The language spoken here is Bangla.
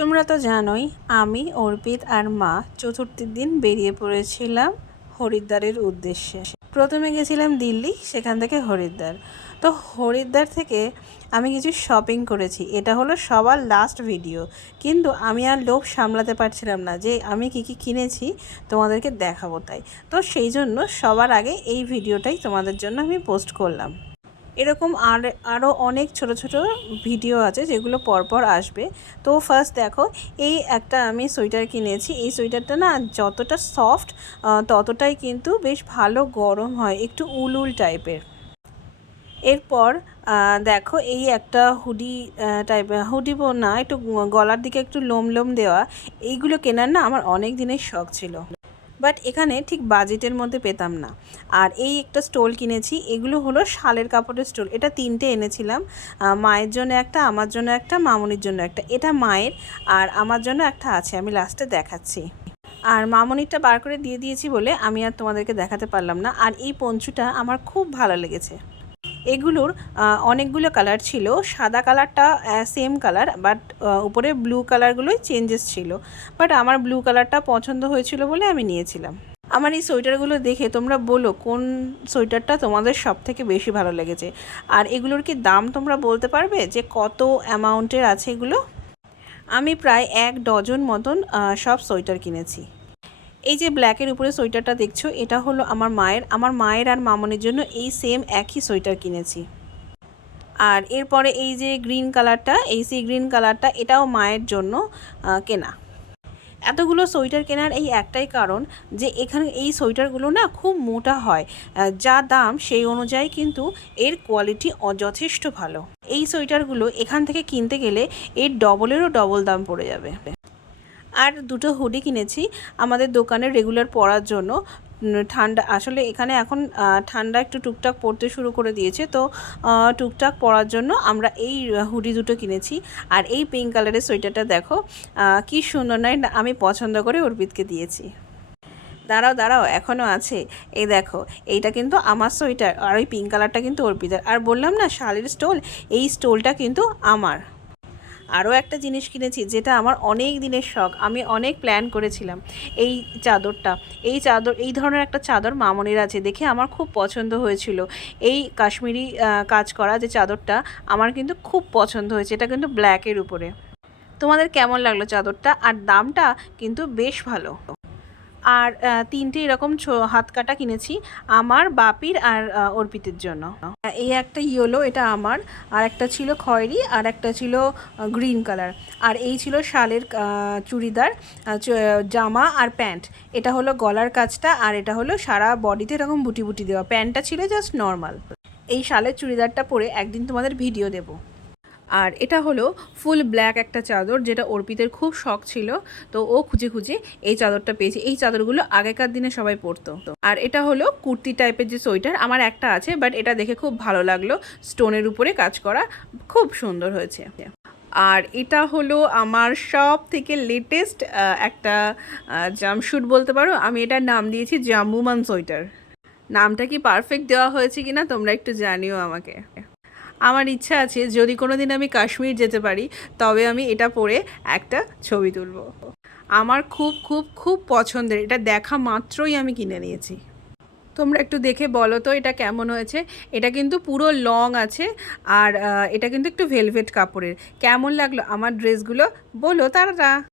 তোমরা তো জানোই আমি অর্পিত আর মা চতুর্থীর দিন বেরিয়ে পড়েছিলাম হরিদ্বারের উদ্দেশ্যে। প্রথমে গেছিলাম দিল্লি, সেখান থেকে হরিদ্বার। তো হরিদ্বার থেকে আমি কিছু শপিং করেছি। এটা হলো সবার লাস্ট ভিডিও, কিন্তু আমি আর লোভ সামলাতে পারছিলাম না যে আমি কি কি কিনেছি তোমাদেরকে দেখাবো। তাই তো সেই জন্য সবার আগে এই ভিডিওটাই তোমাদের জন্য আমি পোস্ট করলাম। এরকম আরও অনেক ছোট ছোট ভিডিও আছে যেগুলো পরপর আসবে। তো ফার্স্ট দেখো, এই একটা আমি সোয়েটার কিনেছি। এই সোয়েটারটা না যতটা সফট ততটাই কিন্তু বেশ ভালো গরম হয়, একটু উল টাইপের। এরপর দেখো, এই একটা হুডি টাইপের, হুডি না, একটু গলার দিকে একটু লোম দেওয়া। এইগুলো কেনার না আমার অনেক দিনের শখ ছিল, বাট এখানে ঠিক বাজেটের মধ্যে পেতাম না। আর এই একটা স্টোল কিনেছি, এগুলো হলো শালের কাপড়ের স্টোল। এটা তিনটে এনেছিলাম, মায়ের জন্য একটা, আমার জন্য একটা, মামনির জন্য একটা। এটা মায়ের, আর আমার জন্য একটা আছে, আমি লাস্টে দেখাচ্ছি। আর মামনিরটা বার করে দিয়ে দিয়েছি বলে আমি আর তোমাদেরকে দেখাতে পারলাম না। আর এই পঞ্চুটা আমার খুব ভালো লেগেছে। এগুলোর অনেকগুলো কালার ছিল, সাদা কালারটা সেম কালার, বাট উপরে ব্লু কালারগুলোই চেঞ্জেস ছিল। বাট আমার ব্লু কালারটা পছন্দ হয়েছিল বলে আমি নিয়েছিলাম। আমার এই সোয়েটারগুলো দেখে তোমরা বলো কোন সোয়েটারটা তোমাদের সব থেকে বেশি ভালো লেগেছে। আর এগুলোর কি দাম তোমরা বলতে পারবে যে কত অ্যামাউন্টের আছে এগুলো? আমি প্রায় 1 ডজন মতন সব সোয়েটার কিনেছি। এই যে ব্ল্যাকের উপরে সোয়েটারটা দেখছো, এটা হলো আমার মায়ের আর মামনির জন্য এই সেম একই সোয়েটার কিনেছি। আর এরপরে এই যে গ্রিন কালারটা, এই সি গ্রিন কালারটা, এটাও মায়ের জন্য কেনা। এতগুলো সোয়েটার কেনার এই একটাই কারণ যে এখানে এই সোয়েটারগুলো না খুব মোটা হয়, যা দাম সেই অনুযায়ী কিন্তু এর কোয়ালিটি যথেষ্ট ভালো। এই সোয়েটারগুলো এখান থেকে কিনতে গেলে এর ডবলেরও ডবল দাম পড়ে যাবে। আর দুটো হুডি কিনেছি আমাদের দোকানে রেগুলার পরার জন্য। ঠান্ডা আসলে এখানে এখন ঠান্ডা একটু টুকটাক পড়তে শুরু করে দিয়েছে, তো টুকটাক পরার জন্য আমরা এই হুডি দুটো কিনেছি। আর এই পিঙ্ক কালারের সোয়েটারটা দেখো কি সুন্দর, নয়? আমি পছন্দ করে অর্পিতকে দিয়েছি। দাঁড়াও এখনও আছে। এই দেখো, এইটা কিন্তু আমার সোয়েটার, আর ওই পিঙ্ক কালারটা কিন্তু অর্পিতার। আর বললাম না শালের স্টোল, এই স্টোলটা কিন্তু আমার। আরও একটা জিনিস কিনেছি যেটা আমার অনেক দিনের শখ, আমি অনেক প্ল্যান করেছিলাম। এই চাদরটা, এই ধরনের একটা চাদর মামনির আছে, দেখে আমার খুব পছন্দ হয়েছিল। এই কাশ্মীরি কাজ করা যে চাদরটা আমার কিন্তু খুব পছন্দ হয়েছে। এটা কিন্তু ব্ল্যাকের উপরে। তোমাদের কেমন লাগলো চাদরটা? আর দামটা কিন্তু বেশ ভালো। আর তিনটে এরকম হাত কাটা কিনেছি আমার, বাপির আর অর্পিতের জন্য। এই একটা ইয়েলো, এটা আমার। আর একটা ছিল খয়েরি, আর একটা ছিল গ্রিন কালার। আর এই ছিল শালের চুড়িদার, জামা আর প্যান্ট। এটা হলো গলার কাজটা, আর এটা হলো সারা বডিতে এরকম বুটি বুটি দেওয়া। প্যান্টটা ছিল জাস্ট নর্মাল। এই শালের চুড়িদারটা পরে একদিন তোমাদের ভিডিও দেবো। আর এটা হলো ফুল ব্ল্যাক একটা চাদর, যেটা অর্পিতের খুব শখ ছিল, তো ও খুঁজে খুঁজে এই চাদরটা পেয়েছে। এই চাদরগুলো আগেকার দিনে সবাই পরতো। আর এটা হলো কুর্তি টাইপের যে সোয়েটার, আমার একটা আছে, বাট এটা দেখে খুব ভালো লাগলো, স্টোনের উপরে কাজ করা, খুব সুন্দর হয়েছে। আর এটা হলো আমার সব থেকে লেটেস্ট একটা জাম্পস্যুট বলতে পারো। আমি এটার নাম দিয়েছি জাম্বুমান সোয়েটার। নামটা কি পারফেক্ট দেওয়া হয়েছে কিনা তোমরা একটু জানিও আমাকে। আমার ইচ্ছা আছে যদি কোনো দিন আমি কাশ্মীর যেতে পারি, তবে আমি এটা পরে একটা ছবি তুলব। আমার খুব খুব খুব পছন্দের, এটা দেখা মাত্রই আমি কিনে নিয়েছি। তোমরা একটু দেখে বলো তো এটা কেমন হয়েছে। এটা কিন্তু পুরো লং আছে, আর এটা কিন্তু একটু ভেলভেট কাপড়ের। কেমন লাগলো আমার ড্রেসগুলো বলো তারা।